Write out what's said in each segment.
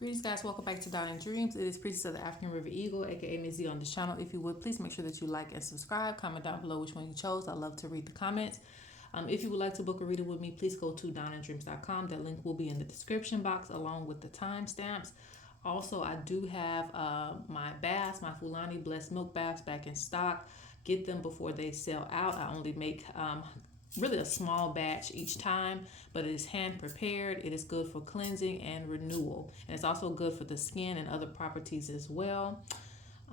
Greetings guys, welcome back to Dawning Dreams. It is Priestess of the African River Eagle, aka Ms.Z on this channel. If you would, please make sure that you like and subscribe. Comment down below which one you chose. I love to read the comments. If you would like to book a reading with me, please go to downingdreams.com. That link will be in the description box along with the timestamps. Also, I do have my baths, my Fulani Blessed Milk Baths back in stock. Get them before they sell out. I only make really a small batch each time, but it is hand prepared. It is good for cleansing and renewal, and it's also good for the skin and other properties as well.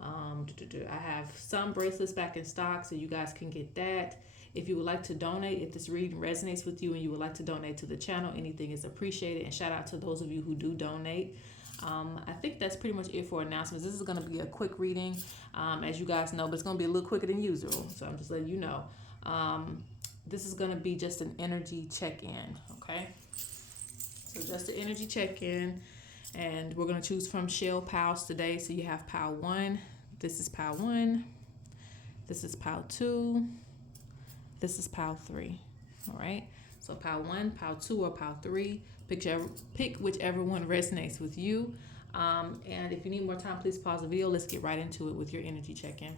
I have some bracelets back in stock, so you guys can get that. If you would like to donate, if this reading resonates with you and you would like to donate to the channel, anything is appreciated. And shout out to those of you who do donate. I think that's pretty much it for announcements. This is going to be a quick reading, as you guys know, but it's going to be a little quicker than usual, so I'm just letting you know. This is going to be just an energy check-in, okay? So just an energy check-in, and we're going to choose from shell piles today. So you have pile 1. This is pile 1. This is pile 2. This is pile 3, all right? So pile 1, pile 2, or pile 3. Pick whichever one resonates with you. And if you need more time, please pause the video. Let's get right into it with your energy check-in.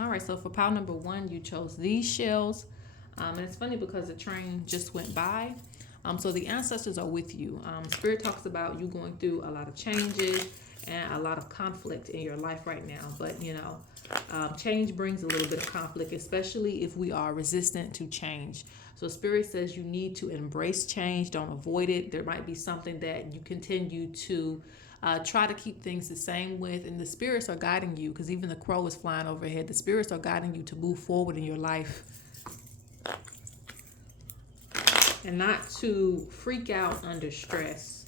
All right, so for pile number 1, you chose these shells. And it's funny because the train just went by. So the ancestors are with you. Spirit talks about you going through a lot of changes and a lot of conflict in your life right now. But, you know, change brings a little bit of conflict, especially if we are resistant to change. So Spirit says you need to embrace change. Don't avoid it. There might be something that you continue to try to keep things the same with, and the spirits are guiding you, because even the crow is flying overhead. The spirits are guiding you to move forward in your life and not to freak out under stress.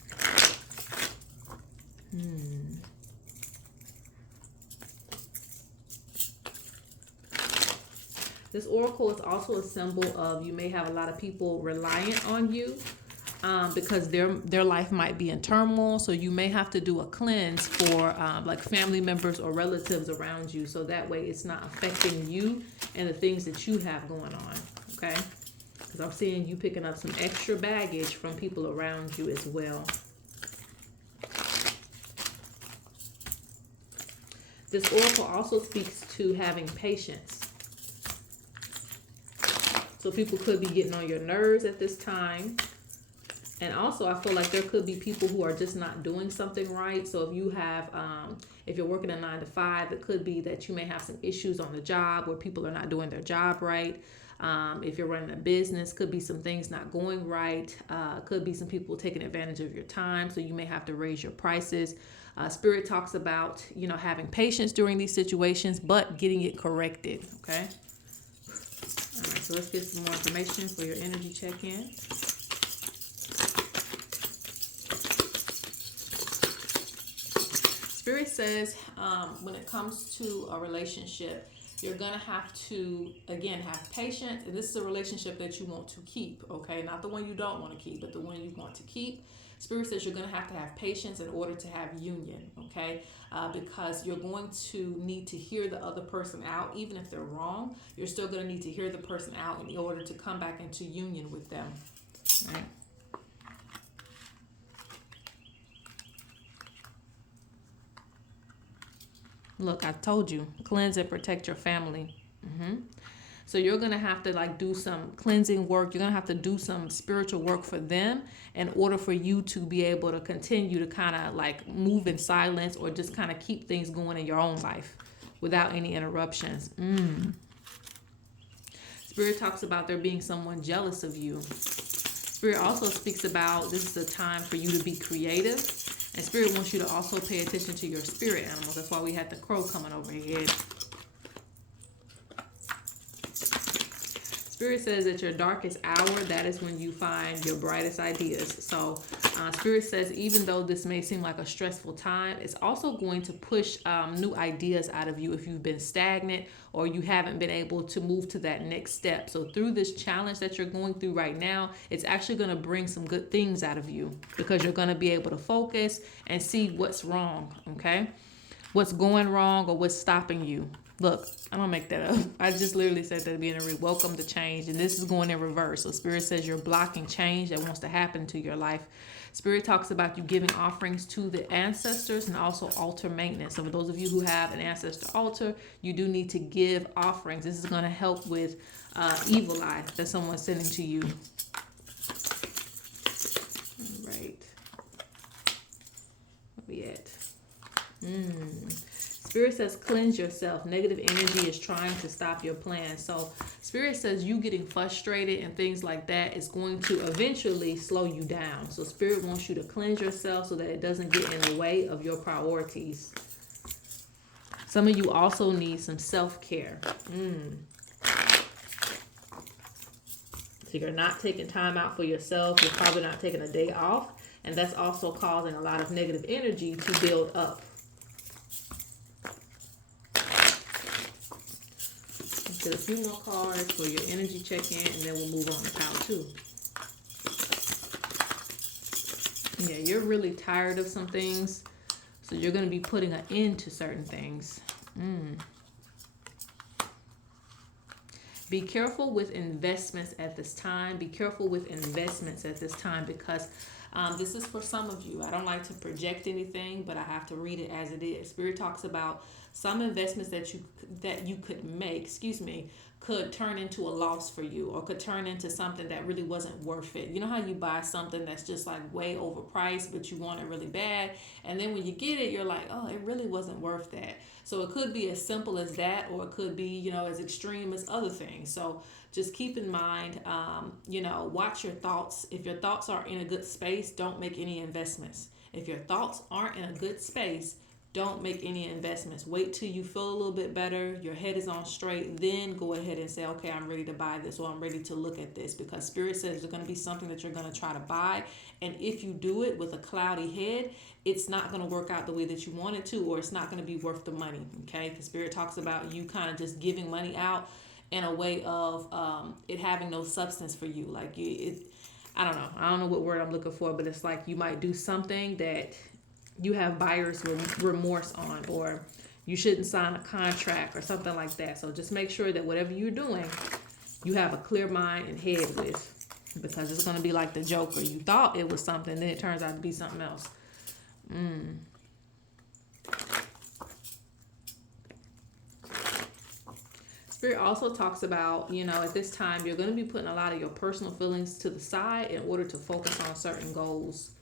This oracle is also a symbol of you may have a lot of people reliant on you. Because their life might be in turmoil, so you may have to do a cleanse for like family members or relatives around you, so that way it's not affecting you and the things that you have going on, okay? Because I'm seeing you picking up some extra baggage from people around you as well. This oracle also speaks to having patience. So people could be getting on your nerves at this time. And also, I feel like there could be people who are just not doing something right. So if you have, if you're working a 9-to-5, it could be that you may have some issues on the job where people are not doing their job right. If you're running a business, could be some things not going right. Could be some people taking advantage of your time. So you may have to raise your prices. Spirit talks about, you know, having patience during these situations, but getting it corrected. Okay. All right. So let's get some more information for your energy check-in. Spirit says when it comes to a relationship, you're going to have to, again, have patience. And this is a relationship that you want to keep, okay? Not the one you don't want to keep, but the one you want to keep. Spirit says you're going to have patience in order to have union, okay? Because you're going to need to hear the other person out. Even if they're wrong, you're still going to need to hear the person out in order to come back into union with them, right? Look, I told you, cleanse and protect your family. So you're going to have to like do some cleansing work. You're going to have to do some spiritual work for them in order for you to be able to continue to kind of like move in silence or just kind of keep things going in your own life without any interruptions. Spirit talks about there being someone jealous of you. Spirit also speaks about this is a time for you to be creative. And Spirit wants you to also pay attention to your spirit animals. That's why we had the crow coming overhead. Spirit says at your darkest hour, that is when you find your brightest ideas. So Spirit says even though this may seem like a stressful time, it's also going to push new ideas out of you if you've been stagnant or you haven't been able to move to that next step. So through this challenge that you're going through right now, it's actually going to bring some good things out of you because you're going to be able to focus and see what's wrong, okay? What's going wrong or what's stopping you. Look, I don't make that up. I just literally said that being a welcome to change, and this is going in reverse. So Spirit says you're blocking change that wants to happen to your life. Spirit talks about you giving offerings to the ancestors and also altar maintenance. So for those of you who have an ancestor altar, you do need to give offerings. This is going to help with evil eye that someone's sending to you. All right. Where we at? Spirit says cleanse yourself. Negative energy is trying to stop your plan. So Spirit says you getting frustrated and things like that is going to eventually slow you down. So Spirit wants you to cleanse yourself so that it doesn't get in the way of your priorities. Some of you also need some self-care. So you're not taking time out for yourself. You're probably not taking a day off. And that's also causing a lot of negative energy to build up. A few more cards for your energy check-in, and then we'll move on to pile 2. Yeah, you're really tired of some things, so you're going to be putting an end to certain things. Be careful with investments at this time. Be careful with investments at this time because this is for some of you. I don't like to project anything, but I have to read it as it is. Spirit talks about some investments that you could make, could turn into a loss for you, or could turn into something that really wasn't worth it. You know how you buy something that's just like way overpriced, but you want it really bad, and then when you get it, you're like, oh, it really wasn't worth that. So it could be as simple as that, or it could be, as extreme as other things. So just keep in mind, watch your thoughts. If your thoughts are in a good space, don't make any investments. If your thoughts aren't in a good space, don't make any investments. Wait till you feel a little bit better, your head is on straight, then go ahead and say, okay, I'm ready to buy this, or I'm ready to look at this, because Spirit says there's going to be something that you're going to try to buy. And if you do it with a cloudy head, it's not going to work out the way that you want it to, or it's not going to be worth the money. Okay, because Spirit talks about you kind of just giving money out in a way of it having no substance for you. Like I don't know what word I'm looking for, but it's like you might do something that you have buyer's remorse on, or you shouldn't sign a contract or something like that. So just make sure that whatever you're doing, you have a clear mind and head with, because it's going to be like the Joker. You thought it was something, then it turns out to be something else. Spirit also talks about, at this time, you're going to be putting a lot of your personal feelings to the side in order to focus on certain goals.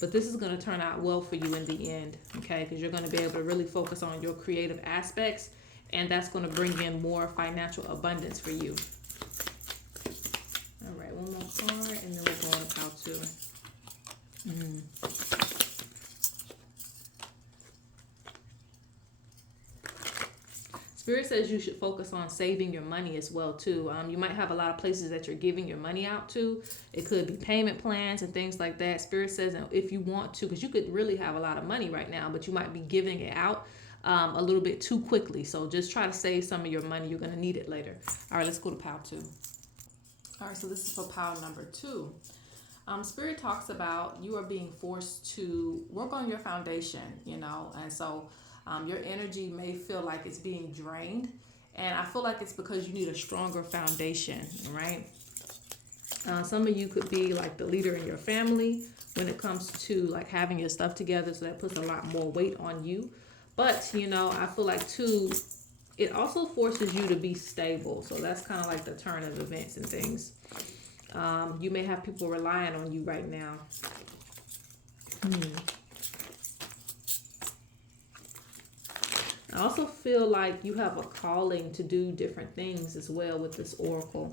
But this is going to turn out well for you in the end, okay? Because you're going to be able to really focus on your creative aspects, and that's going to bring in more financial abundance for you. All right, one more card, and then we're going to pile 2. Spirit says you should focus on saving your money as well too. You might have a lot of places that you're giving your money out to. It could be payment plans and things like that. Spirit says if you want to, because you could really have a lot of money right now, but you might be giving it out a little bit too quickly. So just try to save some of your money. You're going to need it later. All right, let's go to pile 2. All right, so this is for pile number 2. Spirit talks about you are being forced to work on your foundation, and so your energy may feel like it's being drained, and I feel like it's because you need a stronger foundation, right? Some of you could be like the leader in your family when it comes to like having your stuff together, so that puts a lot more weight on you. But I feel like too, it also forces you to be stable. So that's kind of like the turn of events and things. You may have people relying on you right now. I also feel like you have a calling to do different things as well with this oracle.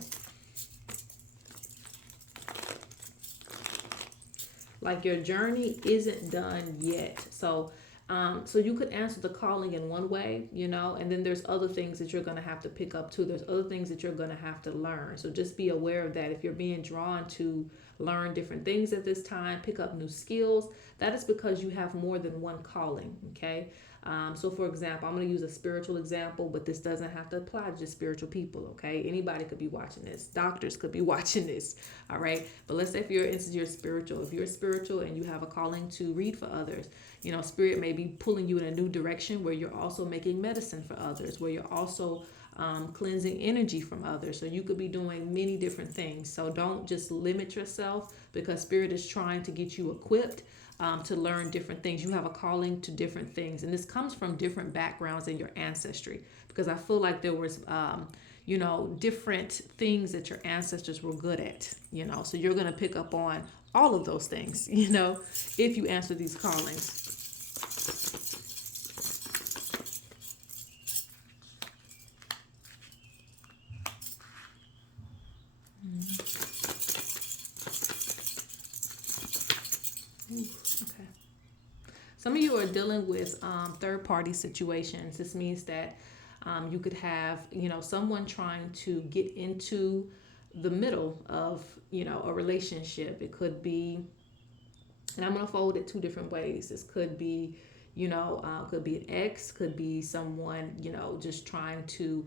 Like your journey isn't done yet. So you could answer the calling in one way, and then there's other things that you're going to have to pick up too. There's other things that you're going to have to learn. So just be aware of that. If you're being drawn to learn different things at this time, pick up new skills, that is because you have more than one calling, okay? So for example, I'm going to use a spiritual example, but this doesn't have to apply to just spiritual people, okay? Anybody could be watching this. Doctors could be watching this, all right? But let's say if you're spiritual, if you're spiritual and you have a calling to read for others, Spirit may be pulling you in a new direction where you're also making medicine for others, where you're also cleansing energy from others. So you could be doing many different things. So don't just limit yourself, because Spirit is trying to get you equipped to learn different things. You have a calling to different things. And this comes from different backgrounds in your ancestry, because I feel like there was, different things that your ancestors were good at, so you're going to pick up on all of those things, if you answer these callings. Okay. Some of you are dealing with third-party situations. This means that you could have, someone trying to get into the middle of, a relationship. It could be, and I'm going to fold it two different ways. This could be, could be an ex, could be someone, just trying to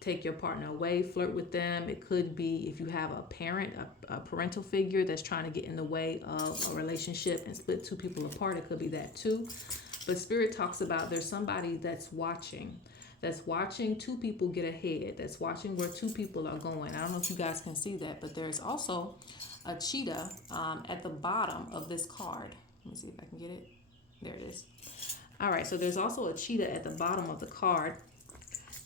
take your partner away, flirt with them. It could be if you have a parent, a parental figure that's trying to get in the way of a relationship and split two people apart. It could be that too. But Spirit talks about there's somebody that's watching two people get ahead, that's watching where two people are going. I don't know if you guys can see that, but there's also a cheetah at the bottom of this card. Let me see if I can get it. There it is. All right, so there's also a cheetah at the bottom of the card,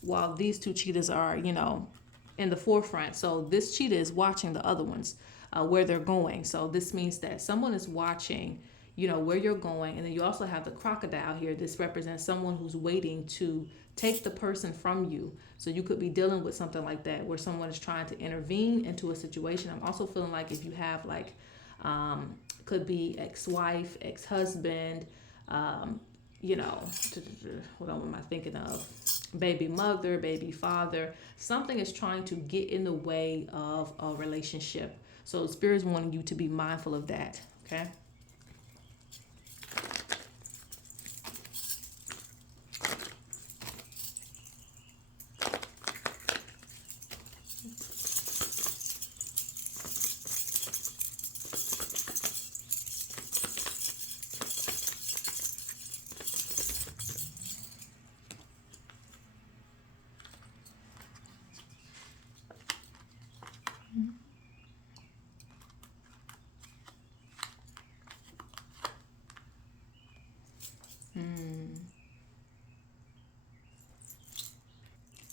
while these two cheetahs are, in the forefront. So this cheetah is watching the other ones, where they're going. So this means that someone is watching, where you're going. And then you also have the crocodile here. This represents someone who's waiting to take the person from you. So you could be dealing with something like that, where someone is trying to intervene into a situation. I'm also feeling like if you have could be ex-wife, ex-husband, what am I thinking of? Baby mother, baby father. Something is trying to get in the way of a relationship. So Spirit is wanting you to be mindful of that. Okay.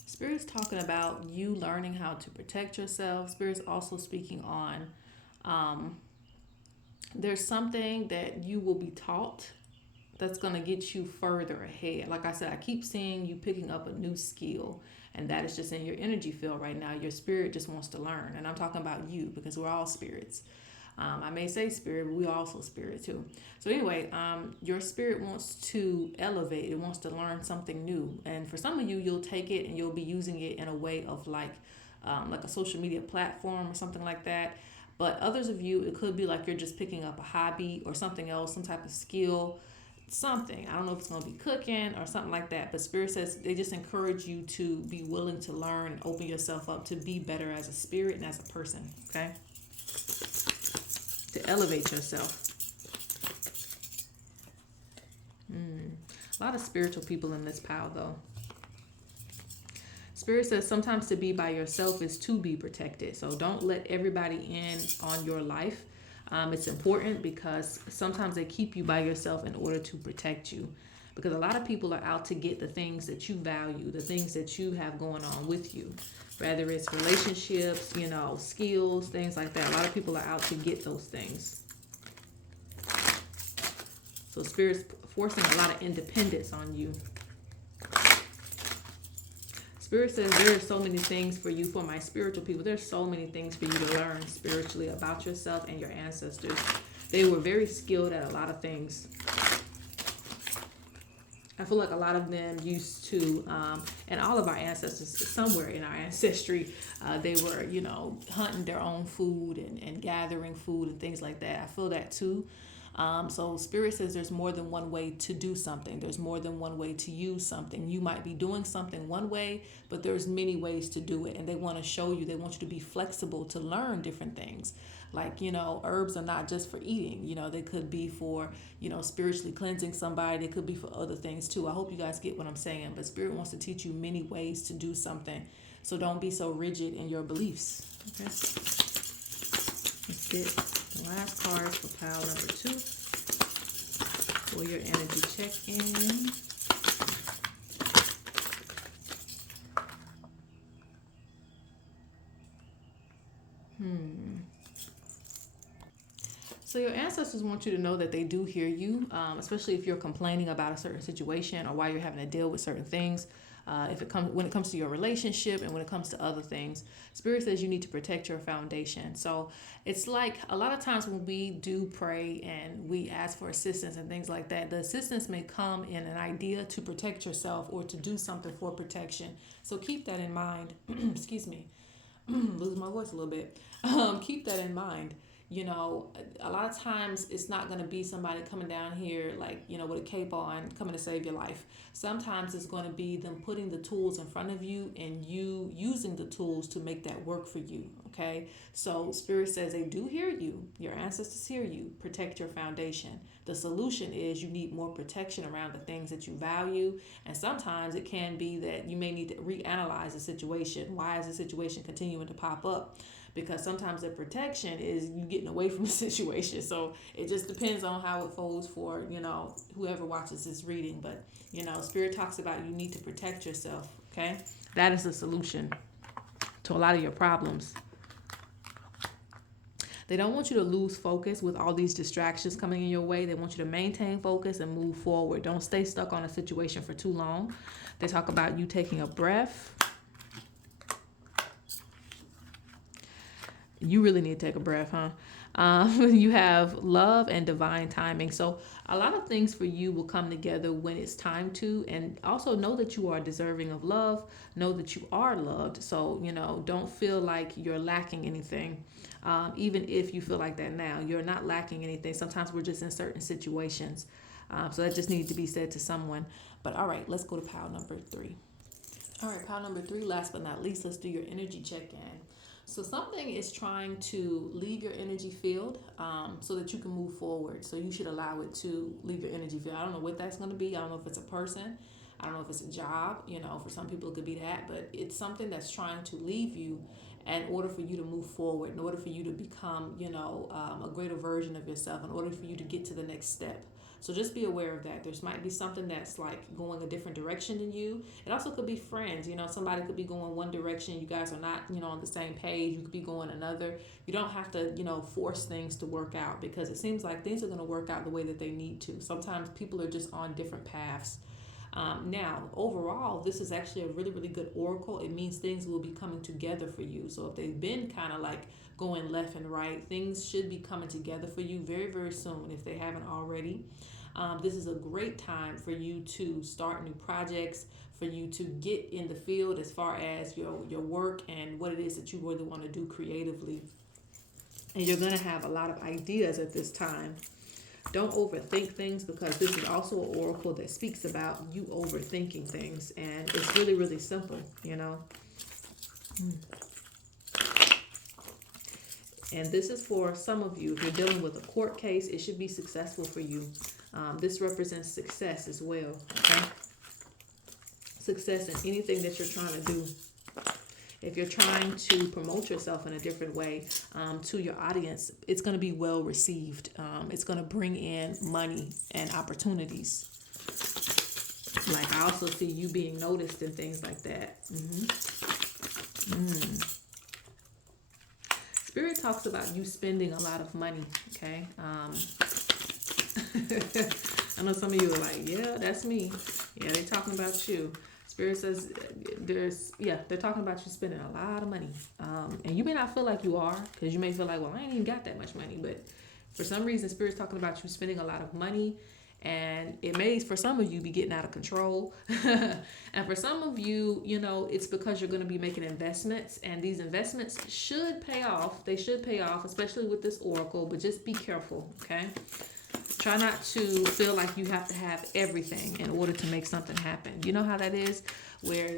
Spirit's talking about you learning how to protect yourself. Spirit's also speaking on there's something that you will be taught that's going to get you further ahead. Like I said, I keep seeing you picking up a new skill, and that is just in your energy field right now. Your spirit just wants to learn, and I'm talking about you, because we're all spirits. I may say spirit, but we also spirit too. So anyway, your spirit wants to elevate. It wants to learn something new. And for some of you, you'll take it and you'll be using it in a way of like a social media platform or something like that. But others of you, it could be like you're just picking up a hobby or something else, some type of skill, something. I don't know if it's going to be cooking or something like that. But Spirit says they just encourage you to be willing to learn and open yourself up to be better as a spirit and as a person. Okay. To elevate yourself. A lot of spiritual people in this pile, though. Spirit says sometimes to be by yourself is to be protected. So don't let everybody in on your life. It's important because sometimes they keep you by yourself in order to protect you. Because a lot of people are out to get the things that you value, the things that you have going on with you. Whether it's relationships, skills, things like that. A lot of people are out to get those things. So Spirit's forcing a lot of independence on you. Spirit says there are so many things for you, for my spiritual people. There's so many things for you to learn spiritually about yourself and your ancestors. They were very skilled at a lot of things. I feel like a lot of them used to, and all of our ancestors, somewhere in our ancestry, they were, hunting their own food and gathering food and things like that. I feel that too. So Spirit says there's more than one way to do something. There's more than one way to use something. You might be doing something one way, but there's many ways to do it. And they want to show you, they want you to be flexible to learn different things. Like, herbs are not just for eating. They could be for, spiritually cleansing somebody. They could be for other things too. I hope you guys get what I'm saying. But Spirit wants to teach you many ways to do something. So don't be so rigid in your beliefs. Okay. Let's get the last card for pile number 2 for your energy check-in. So your ancestors want you to know that they do hear you, especially if you're complaining about a certain situation or why you're having to deal with certain things. When it comes to your relationship and when it comes to other things, Spirit says you need to protect your foundation. So it's like a lot of times when we do pray and we ask for assistance and things like that, the assistance may come in an idea to protect yourself or to do something for protection. So keep that in mind. Excuse me. Losing my voice a little bit. Keep that in mind. A lot of times it's not going to be somebody coming down here like, with a cape on coming to save your life. Sometimes it's going to be them putting the tools in front of you and you using the tools to make that work for you. Okay. So Spirit says they do hear you. Your ancestors hear you. Protect your foundation. The solution is you need more protection around the things that you value. And sometimes it can be that you may need to reanalyze the situation. Why is the situation continuing to pop up? Because sometimes the protection is you getting away from the situation. So it just depends on how it folds for, whoever watches this reading. But, Spirit talks about you need to protect yourself, okay? That is the solution to a lot of your problems. They don't want you to lose focus with all these distractions coming in your way. They want you to maintain focus and move forward. Don't stay stuck on a situation for too long. They talk about you taking a breath. You really need to take a breath, huh? You have love and divine timing. So a lot of things for you will come together when it's time to. And also know that you are deserving of love. Know that you are loved. So, don't feel like you're lacking anything. Even if you feel like that now, you're not lacking anything. Sometimes we're just in certain situations. So that just needs to be said to someone. But all right, let's go to pile number 3. All right, pile number 3, last but not least, let's do your energy check-in. So something is trying to leave your energy field so that you can move forward. So you should allow it to leave your energy field. I don't know what that's going to be. I don't know if it's a person. I don't know if it's a job. For some people it could be that. But it's something that's trying to leave you in order for you to move forward, in order for you to become, a greater version of yourself, in order for you to get to the next step. So just be aware of that. There might be something that's like going a different direction than you. It also could be friends. Somebody could be going one direction. You guys are not, on the same page. You could be going another. You don't have to, force things to work out because it seems like things are going to work out the way that they need to. Sometimes people are just on different paths. Now, overall, this is actually a really, really good oracle. It means things will be coming together for you. So if they've been kind of like going left and right, things should be coming together for you very, very soon if they haven't already. This is a great time for you to start new projects, for you to get in the field as far as your work and what it is that you really want to do creatively. And you're going to have a lot of ideas at this time. Don't overthink things because this is also an oracle that speaks about you overthinking things. And it's really, really simple, And this is for some of you. If you're dealing with a court case, it should be successful for you. This represents success as well. Okay? Success in anything that you're trying to do. If you're trying to promote yourself in a different way to your audience, it's going to be well received. It's going to bring in money and opportunities. Like I also see you being noticed and things like that. Spirit talks about you spending a lot of money. Okay. I know some of you are like, yeah, that's me. Yeah, they're talking about you. Spirit says they're talking about you spending a lot of money. And you may not feel like you are because you may feel like, well, I ain't even got that much money. But for some reason, Spirit's talking about you spending a lot of money. And it may, for some of you, be getting out of control. And for some of you, it's because you're going to be making investments. And these investments should pay off. They should pay off, especially with this oracle. But just be careful, okay? Try not to feel like you have to have everything in order to make something happen. You know how that is? Where,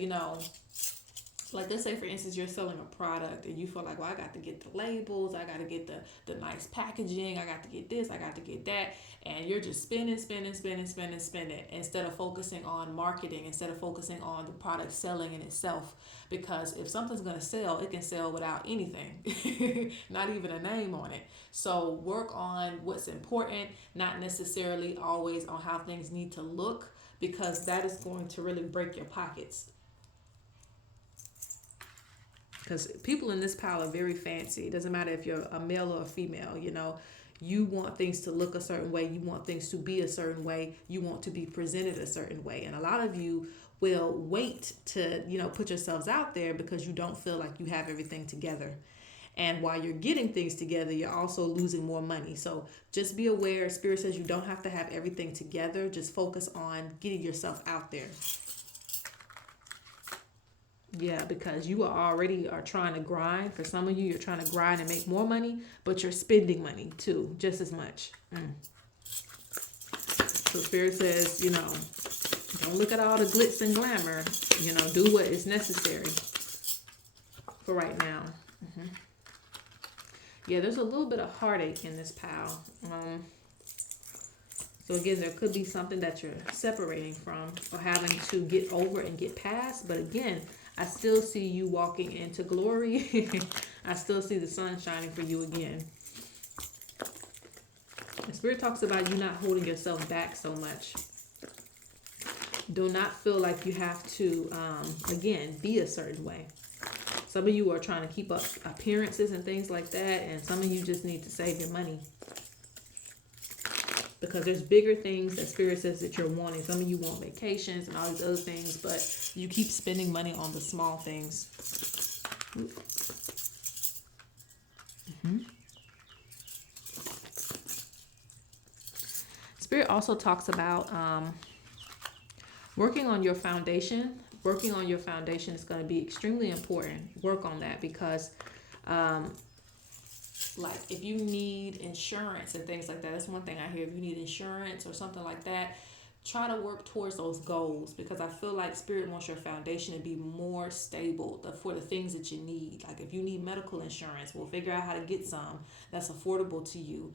like let's say for instance you're selling a product and you feel like, well, I got to get the labels, I got to get the nice packaging, I got to get this, I got to get that, and you're just spending instead of focusing on marketing, instead of focusing on the product selling in itself. Because if something's going to sell, it can sell without anything, not even a name on it. So work on what's important, not necessarily always on how things need to look, because that is going to really break your pockets. Because people in this pile are very fancy. It doesn't matter if you're a male or a female, you want things to look a certain way. You want things to be a certain way. You want to be presented a certain way. And a lot of you will wait to, put yourselves out there because you don't feel like you have everything together. And while you're getting things together, you're also losing more money. So just be aware. Spirit says you don't have to have everything together. Just focus on getting yourself out there. Yeah, because you are trying to grind. For some of you, you're trying to grind and make more money, but you're spending money too, just as much. So Spirit says, don't look at all the glitz and glamour. Do what is necessary for right now. Yeah, there's a little bit of heartache in this pile. So again, there could be something that you're separating from or having to get over and get past. But again, I still see you walking into glory. I still see the sun shining for you again. The Spirit talks about you not holding yourself back so much. Do not feel like you have to, again, be a certain way. Some of you are trying to keep up appearances and things like that. And some of you just need to save your money. Because there's bigger things that Spirit says that you're wanting. Some of you want vacations and all these other things, but you keep spending money on the small things. Spirit also talks about working on your foundation. Working on your foundation is going to be extremely important. Work on that because like if you need insurance and things like that, that's one thing I hear. If you need insurance or something like that, try to work towards those goals, because I feel like Spirit wants your foundation to be more stable for the things that you need. Like if you need medical insurance, we'll figure out how to get some that's affordable to you.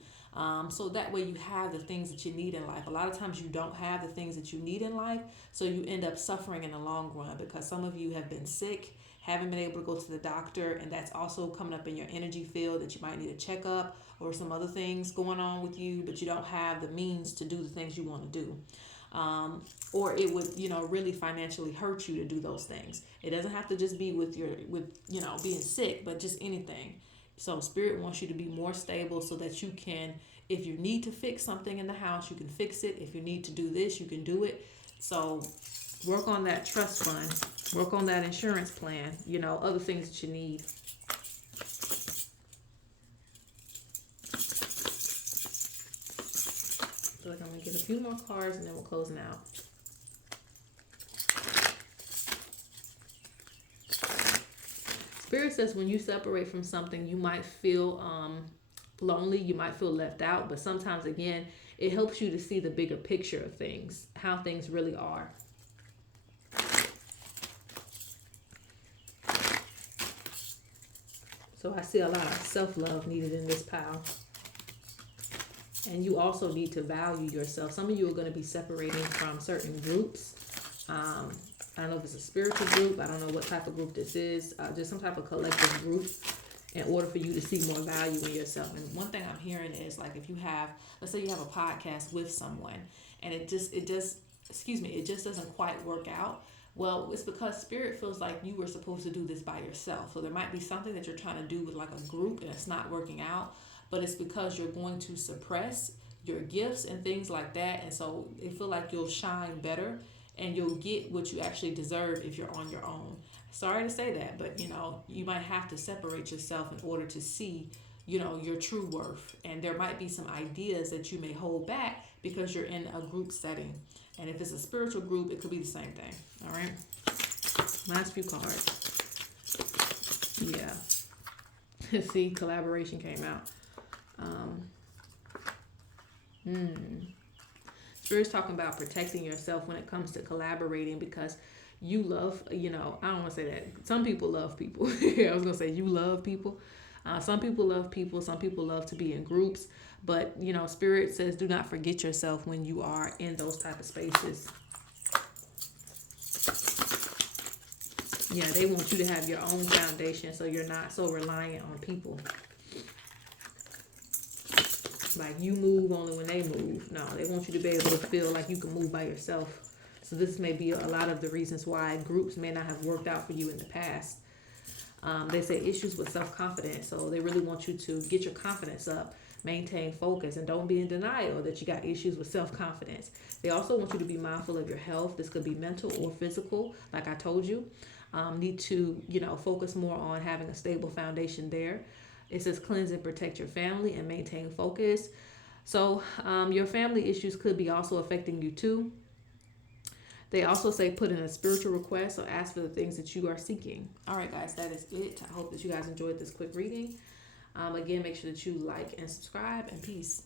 So that way you have the things that you need in life. A lot of times you don't have the things that you need in life, so you end up suffering in the long run because some of you have been sick, haven't been able to go to the doctor, and that's also coming up in your energy field that you might need a checkup or some other things going on with you, but you don't have the means to do the things you want to do. Or it would, really financially hurt you to do those things. It doesn't have to just be with being sick, but just anything. So Spirit wants you to be more stable so that you can, if you need to fix something in the house, you can fix it. If you need to do this, you can do it. So work on that trust fund, work on that insurance plan, other things that you need. I feel like I'm going to get a few more cards and then we're closing out. Spirit says when you separate from something, you might feel lonely, you might feel left out, but sometimes, again, it helps you to see the bigger picture of things, how things really are. So I see a lot of self-love needed in this pile. And you also need to value yourself. Some of you are going to be separating from certain groups. I don't know if it's a spiritual group. I don't know what type of group this is. Just some type of collective group in order for you to see more value in yourself. And one thing I'm hearing is like if you have, let's say you have a podcast with someone and it just doesn't quite work out. Well, it's because Spirit feels like you were supposed to do this by yourself. So there might be something that you're trying to do with like a group and it's not working out, but it's because you're going to suppress your gifts and things like that. And so it feels like you'll shine better and you'll get what you actually deserve if you're on your own. Sorry to say that, but you might have to separate yourself in order to see, your true worth. And there might be some ideas that you may hold back because you're in a group setting. And if it's a spiritual group, it could be the same thing. All right. Last few cards. Yeah. See, collaboration came out. Spirit's talking about protecting yourself when it comes to collaborating, because you love, I don't want to say that. Some people love people. I was going to say you love people. Some people love people. Some people love to be in groups. But, Spirit says do not forget yourself when you are in those type of spaces. Yeah, they want you to have your own foundation so you're not so reliant on people. Like you move only when they move. No, they want you to be able to feel like you can move by yourself. So this may be a lot of the reasons why groups may not have worked out for you in the past. They say issues with self-confidence. So they really want you to get your confidence up, maintain focus, and don't be in denial that you got issues with self-confidence. They also want you to be mindful of your health. This could be mental or physical, like I told you. Need to, focus more on having a stable foundation there. It says cleanse and protect your family and maintain focus. So your family issues could be also affecting you too. They also say put in a spiritual request, so ask for the things that you are seeking. All right, guys, that is it. I hope that you guys enjoyed this quick reading. Again, make sure that you like and subscribe, and peace.